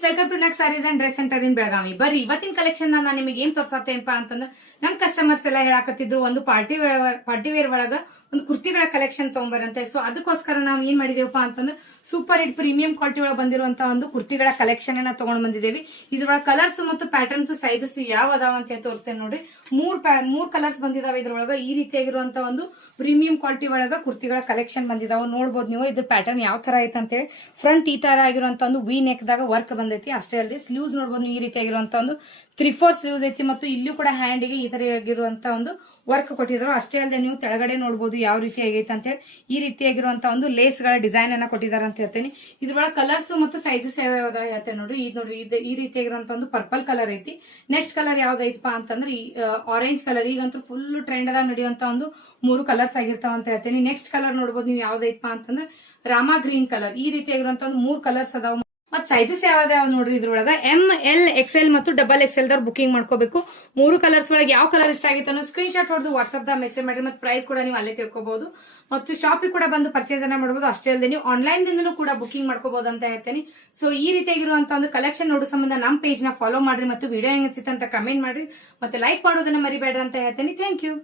Friends, welcome to next sarees and dress centre in Belagavi. ಬರ್ರಿ ಇವತ್ತಿನ collection ನಾನು ನಿಮಗೆ ಏನ್ ತೋರ್ಸತ್ತೇನಪ್ಪ ಅಂತಂದ್ರೆ, ನಮ್ ಕಸ್ಟಮರ್ಸ್ ಎಲ್ಲ ಹೇಳಾಕತ್ತಿದ್ರು ಒಂದು ಪಾರ್ಟಿ ವೇರ್ ಒಳಗ ಒಂದು ಕುರ್ತಿಗಳ ಕಲೆಕ್ಷನ್ ತಗೊಂಬರಂತೆ. ಸೊ ಅದಕ್ಕೋಸ್ಕರ ನಾವು ಏನ್ ಮಾಡಿದೇವಪ್ಪ ಅಂತಂದ್ರೆ, ಸೂಪರ್ ಹಿಟ್ ಪ್ರೀಮಿಯಂ ಕ್ವಾಲಿಟಿ ಒಳಗೆ ಬಂದಿರುವಂತಹ ಒಂದು ಕುರ್ತಿಗಳ ಕಲೆಕ್ಷನ್ ಅನ್ನ ತಗೊಂಡ್ ಬಂದಿದ್ದೇವೆ. ಇದ್ರೊಳಗೆ ಕಲರ್ಸ್ ಮತ್ತು ಪ್ಯಾಟರ್ನ್ಸ್ ಸೈಜಸ್ ಯಾವ ಅದಾವ ಅಂತ ತೋರಿಸ್ತೇನೆ ನೋಡ್ರಿ. ಮೂರ್ ಕಲರ್ಸ್ ಬಂದಿದಾವೆ ಇದ್ರೊಳಗ. ಈ ರೀತಿಯಾಗಿರುವಂತ ಒಂದು ಪ್ರೀಮಿಯಂ ಕ್ವಾಲಿಟಿ ಒಳಗ ಕುರ್ತಿಗಳ ಕಲೆಕ್ಷನ್ ಬಂದಿದಾವೆ. ನೋಡ್ಬೋದು ನೀವು ಇದ್ರ ಪ್ಯಾಟರ್ನ್ ಯಾವ ತರ ಐತೆ ಅಂತೇಳಿ. ಫ್ರಂಟ್ ಈ ತರ ಆಗಿರುವಂತ ಒಂದು ವಿ ನೆಕ್ ದಾಗ ವರ್ಕ್ ಬಂದೈತಿ. ಅಷ್ಟೇ ಅಲ್ಲದೆ ಸ್ಲೀವ್ಸ್ ನೋಡ್ಬೋದು ನೀವು, ಈ ರೀತಿಯಾಗಿರುವಂತ ಒಂದು 3/4 ಸ್ಲೀವ್ಸ್ ಐತಿ. ಮತ್ತು ಇಲ್ಲೂ ಕೂಡ ಹ್ಯಾಂಡ್ ಗೆ ಈ ತರ ಆಗಿರುವಂತ ಒಂದು ವರ್ಕ್ ಕೊಟ್ಟಿದ್ರು. ಅಷ್ಟೇ ಅಲ್ಲದೆ ನೀವು ತೆಳಗಡೆ ನೋಡಬಹುದು ಯಾವ ರೀತಿ ಆಗೈತೆ ಅಂತ ಹೇಳಿ. ಈ ರೀತಿಯಾಗಿರುವಂತ ಒಂದು ಲೇಸ್ ಗಳ ಡಿಸೈನ್ ಅನ್ನ ಕೊಟ್ಟಿದ್ದಾರೆ ಅಂತ ಹೇಳ್ತೀನಿ. ಇದ್ರೊಳಗೆ ಕಲರ್ಸ್ ಮತ್ತು ಸೈಜಸ್ ಯಾವ ಹೇಳ್ತೇನೆ ನೋಡ್ರಿ. ಈ ರೀತಿಯಾಗಿರುವಂತ ಒಂದು ಪರ್ಪಲ್ ಕಲರ್ ಐತಿ. ನೆಕ್ಸ್ಟ್ ಕಲರ್ ಯಾವ್ದೈತಪ್ಪ ಅಂತಂದ್ರೆ ಆರೆಂಜ್ ಕಲರ್. ಈಗಂತೂ ಫುಲ್ ಟ್ರೆಂಡ್ ಅದಾಗ ನಡೆಯುವಂತ ಒಂದು 3 ಕಲರ್ಸ್ ಆಗಿರ್ತಾವ ಅಂತ ಹೇಳ್ತೀನಿ. ನೆಕ್ಸ್ಟ್ ಕಲರ್ ನೋಡ್ಬೋದು ನೀವು ಯಾವ್ದೈತಪ್ಪ ಅಂತಂದ್ರೆ ರಾಮಾ ಗ್ರೀನ್ ಕಲರ್. ಈ ರೀತಿಯಾಗಿರುವಂತ ಒಂದು 3 ಕಲರ್ಸ್ ಅದಾವ. ಮತ್ ಸೈಜಸ್ ಯಾವ್ದಾವ ನೋಡ್ರಿ. ಇದ್ರೊಳಗ ML XL ಮತ್ತು XXL ದವ್ರು ಬುಕಿಂಗ್ ಮಾಡ್ಕೋಬೇಕು. 3 ಕಲರ್ಸ್ ಒಳಗೆ ಯಾವ ಕಲರ್ ಇಷ್ಟ ಆಗಿತ್ತು ಅನ್ನೋ ಸ್ಕ್ರೀನ್ ಶಾಟ್ ಹೊಡೆದು ವಾಟ್ಸ್ಆಪ್ ದಾಗ ಮೆಸೇಜ್ ಮಾಡಿ. ಮತ್ತೆ ಪ್ರೈಸ್ ಕೂಡ ನೀವು ಅಲ್ಲೇ ತಿಳ್ಕೊಬಹುದು. ಮತ್ತು ಶಾಪಿಗೆ ಕೂಡ ಬಂದು ಪರ್ಚೇಸ್ ಅನ್ನ ಮಾಡಬಹುದು. ಅಷ್ಟೇ ಅಲ್ಲದೆ ನೀವು ಆನ್ಲೈನ್ ದಿಂದನೂ ಕೂಡ ಬುಕಿಂಗ್ ಮಾಡ್ಕೋಬಹುದು ಅಂತ ಹೇಳ್ತೇನೆ. ಸೊ ಈ ರೀತಿಯಾಗಿರುವಂತಹ ಒಂದು ಕಲೆಕ್ಷನ್ ನೋಡೋ ಸಂಬಂಧ ನಮ್ಮ ಪೇಜ್ ನ ಫಾಲೋ ಮಾಡ್ರಿ ಮತ್ತು ವಿಡಿಯೋ ಹೆಂಗ್ ಅನ್ಸಿತ್ತು ಅಂತ ಕಮೆಂಟ್ ಮಾಡ್ರಿ. ಮತ್ತೆ ಲೈಕ್ ಮಾಡೋದನ್ನ ಮರಿಬೇಡ್ರಿ ಅಂತ ಹೇಳ್ತೇನೆ. Thank you.